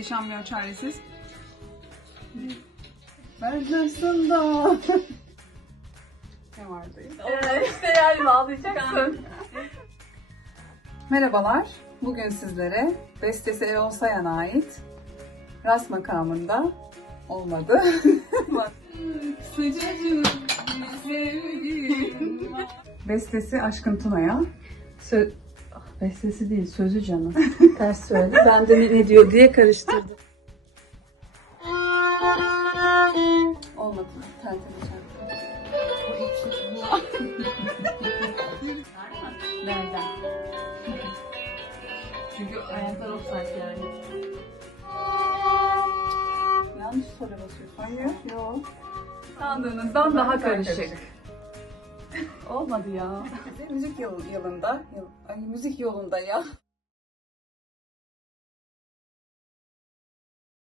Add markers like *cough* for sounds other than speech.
yaşanmıyor çaresiz. Vermesin da. *laughs* Ne vardı? Evet, işte yani bağlayacaksın. Merhabalar. Bugün sizlere bestesi Erol Sayan'a ait Ras makamında olmadı. *laughs* Sıcacık var. Bestesi Aşkın Tuna'ya. Sö bestesi değil, sözü canım. *laughs* Ters söyledi. Ben de ne, ne diyor diye karıştırdım. Olmadı. Edeceğim. Nereden? Çünkü ayaklar offside yani. Yanlış soru basıyorsun. Hayır. Yok. Sandığınızdan daha karışık. Olmadı ya. müzik yıl, yılında, yıl, ay müzik yolunda ya.